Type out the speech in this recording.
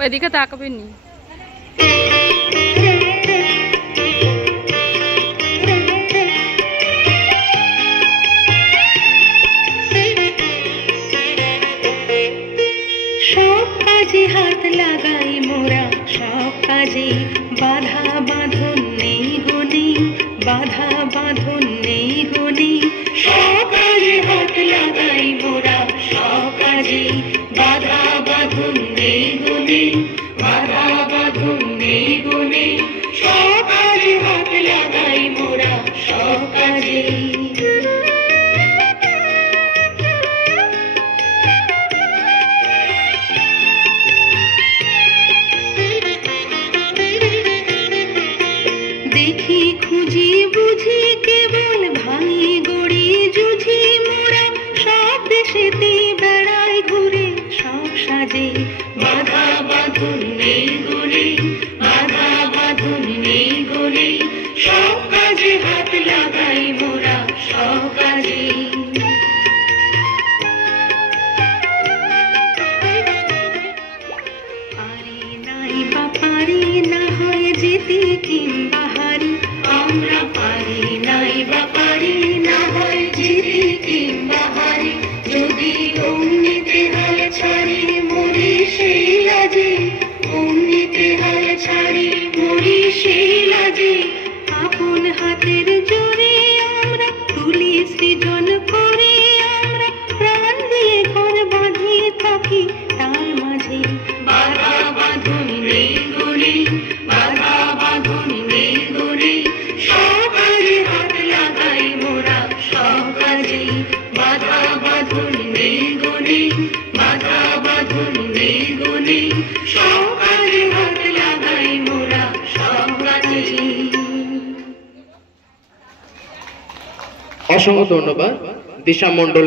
ওইদিকে তাকাবেন নি। সব কাজে হাত লাগাই মোরা, সব কাজে বাধা বাঁধন নেই গনি, বাধা বাঁধন নেই গনি। সব কাজে হাত লাগাই মোরা, সব কাজে বাধা বাঁধন নেই গনি, বাধা বাঁধন নেই গনি। সব কাজে হাত লাগাই মোরা, সব কাজে। দেখি খুঁজি বুঝি কেবল ভাঙি গড়ি জুঝি মোরা, সব দেশেতে বেড়াই ঘুরে সব সাজে বাধা বাঁধন নেই গলি, বাধা বাঁধন নেই গলি। সব কাজে হাত লাগাই মোরা, সব কাজে। পারি নাই বা পারি না হয় যেতে কিংবা হারি, আমরা পারি নাই বা পারি না হয় যেতে কিংবা হারি। যদি অমনিতে হাল ছাড়ি মরি সেই লাজে, অমনিতে হাল ছাড়ি মরি সেই লাজে। আপন হাতের জোরে আমরা তুলি সৃজন করে, আমরা প্রাণ দিয়ে ঘর বাঁধিয়ে থাকি তার মাঝে বাধা বাঁধন নেই গলি, বাধা বাঁধন নেই গলি। সব কাজে হাত লাগাই মোরা, সব কাজে বাধা বাঁধন নেই গলি, বাধা বাঁধন নেই গলি। সব কাজে হাত লাগাই মোরা, সব কাজে। অসংখ্য ধন্যবাদ দিশা মণ্ডল।